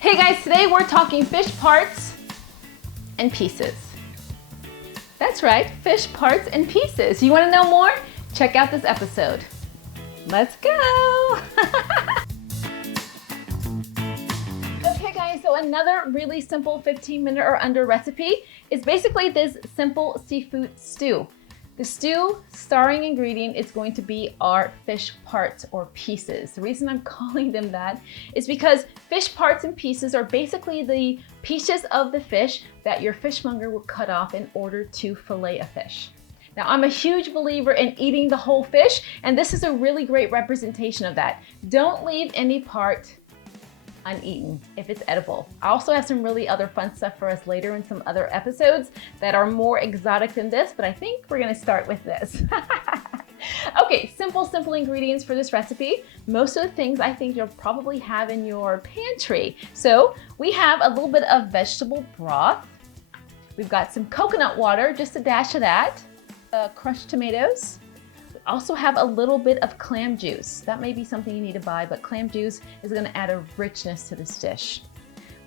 Hey guys, today we're talking fish parts and pieces. That's right, fish parts and pieces. You want to know more? Check out this episode. Let's go! Okay guys, so another really simple 15-minute or under recipe is basically this simple seafood stew. The stew starring ingredient is going to be our fish parts or pieces. The reason I'm calling them that is because fish parts and pieces are basically the pieces of the fish that your fishmonger will cut off in order to fillet a fish. Now, I'm a huge believer in eating the whole fish, and this is a really great representation of that. Don't leave any part uneaten if it's edible. I also have some really other fun stuff for us later in some other episodes that are more exotic than this, but I think we're gonna start with this. Okay, simple ingredients for this recipe. Most of the things I think you'll probably have in your pantry. So we have a little bit of vegetable broth. We've got some coconut water, just a dash of that. Crushed tomatoes. Also have a little bit of clam juice. That may be something you need to buy, but clam juice is gonna add a richness to this dish.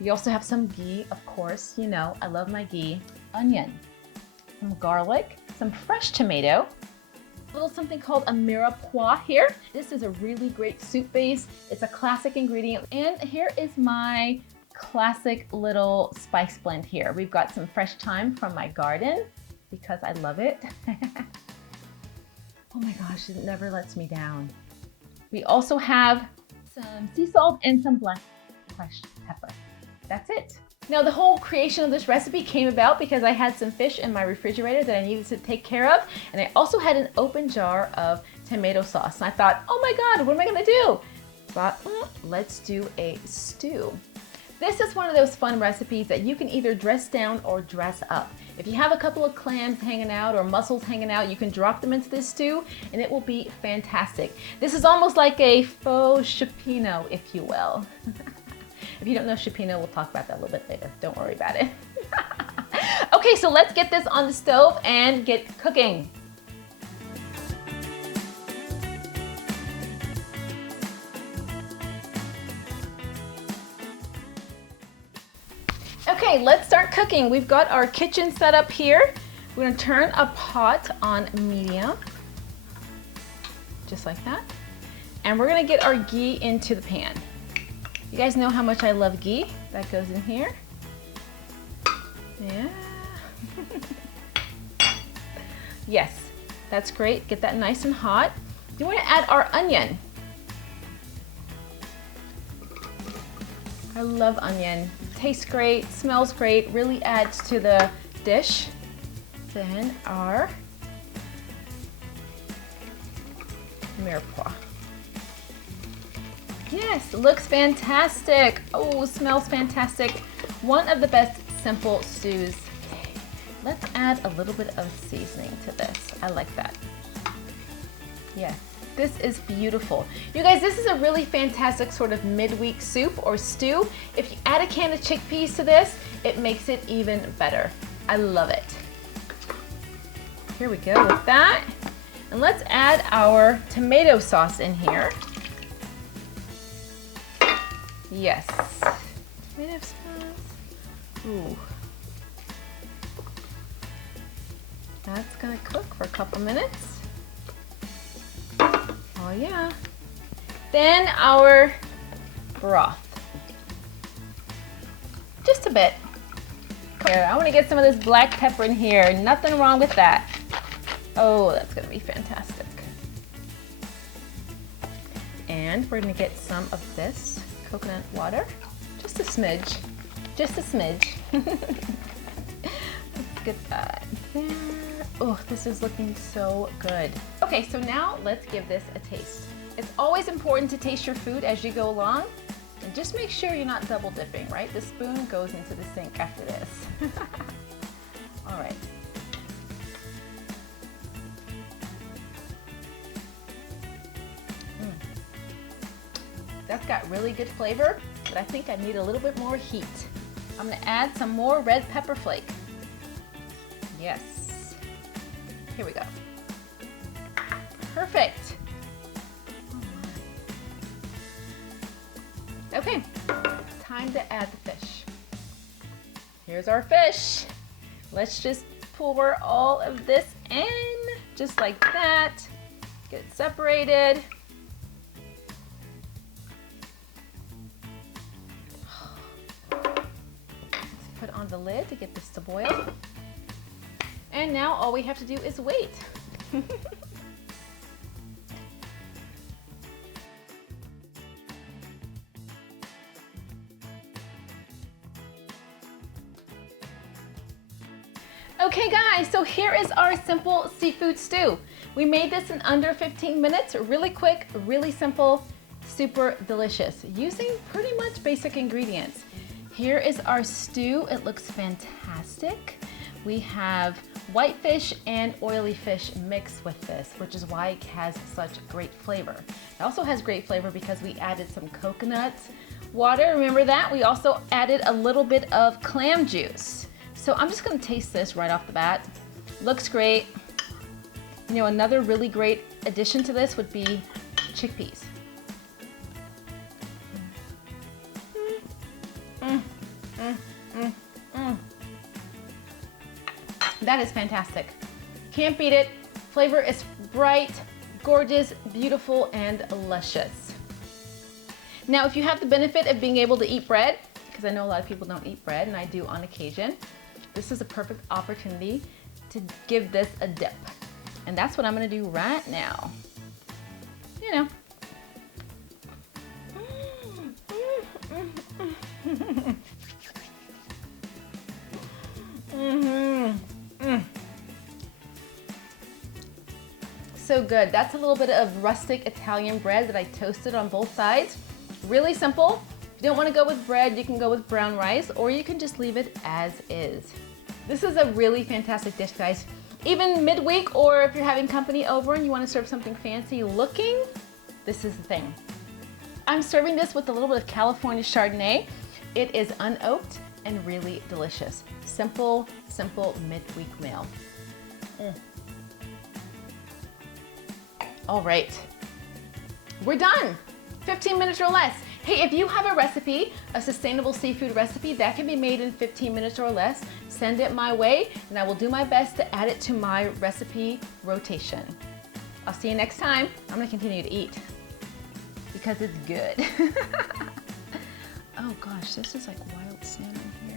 We also have some ghee, of course, you know, I love my ghee. Onion, some garlic, some fresh tomato, a little something called a mirepoix here. This is a really great soup base. It's a classic ingredient. And here is my classic little spice blend here. We've got some fresh thyme from my garden because I love it. Oh my gosh, it never lets me down. We also have some sea salt and some black crushed pepper. That's it. Now the whole creation of this recipe came about because I had some fish in my refrigerator that I needed to take care of, and I also had an open jar of tomato sauce. And I thought, oh my God, what am I gonna do? Thought, let's do a stew. This is one of those fun recipes that you can either dress down or dress up. If you have a couple of clams hanging out or mussels hanging out, you can drop them into this stew and it will be fantastic. This is almost like a faux chipino, if you will. If you don't know chipino, we'll talk about that a little bit later. Don't worry about it. Okay, so let's get this on the stove and get cooking. Okay, let's start cooking. We've got our kitchen set up here. We're gonna turn a pot on medium, just like that. And we're gonna get our ghee into the pan. You guys know how much I love ghee. That goes in here. Yeah. Yes, that's great. Get that nice and hot. You wanna add our onion. I love onion. Tastes great, smells great, really adds to the dish. Then our mirepoix. Yes, looks fantastic. Oh, smells fantastic. One of the best simple stews. Let's add a little bit of seasoning to this. I like that. Yes. This is beautiful. You guys, this is a really fantastic sort of midweek soup or stew. If you add a can of chickpeas to this, it makes it even better. I love it. Here we go with that. And let's add our tomato sauce in here. Yes. Tomato sauce. Ooh. That's gonna cook for a couple minutes. Oh yeah. Then our broth. Just a bit. Here, I want to get some of this black pepper in here. Nothing wrong with that. Oh, that's gonna be fantastic. And we're gonna get some of this coconut water. Just a smidge. Just a smidge. Let's get that there. Oh, this is looking so good. Okay, so now let's give this a taste. It's always important to taste your food as you go along, and just make sure you're not double dipping, right? The spoon goes into the sink after this. All right. That's got really good flavor, but I think I need a little bit more heat. I'm gonna add some more red pepper flake. Yes. Here we go. Perfect. Okay, time to add the fish. Here's our fish. Let's just pour all of this in, just like that. Get it separated. Let's put on the lid to get this to boil. And now all we have to do is wait. Okay guys, so here is our simple seafood stew. We made this in under 15 minutes, really quick, really simple, super delicious, using pretty much basic ingredients. Here is our stew. It looks fantastic. We have white fish and oily fish mixed with this, which is why it has such great flavor. It also has great flavor because we added some coconut water. Remember that? We also added a little bit of clam juice. So I'm just gonna taste this right off the bat. Looks great. You know, another really great addition to this would be chickpeas. That is fantastic. Can't beat it. Flavor is bright, gorgeous, beautiful, and luscious. Now, if you have the benefit of being able to eat bread, because I know a lot of people don't eat bread, and I do on occasion, this is a perfect opportunity to give this a dip. And that's what I'm gonna do right now. You know. So good. That's a little bit of rustic Italian bread that I toasted on both sides. Really simple. If you don't want to go with bread, you can go with brown rice, or you can just leave it as is. This is a really fantastic dish, guys. Even midweek, or if you're having company over and you want to serve something fancy looking, this is the thing. I'm serving this with a little bit of California Chardonnay. It is unoaked and really delicious. Simple, simple midweek meal. All right, we're done. 15 minutes or less. Hey, if you have a recipe, a sustainable seafood recipe that can be made in 15 minutes or less, send it my way and I will do my best to add it to my recipe rotation. I'll see you next time. I'm gonna continue to eat because it's good. Oh gosh, this is like wild salmon here.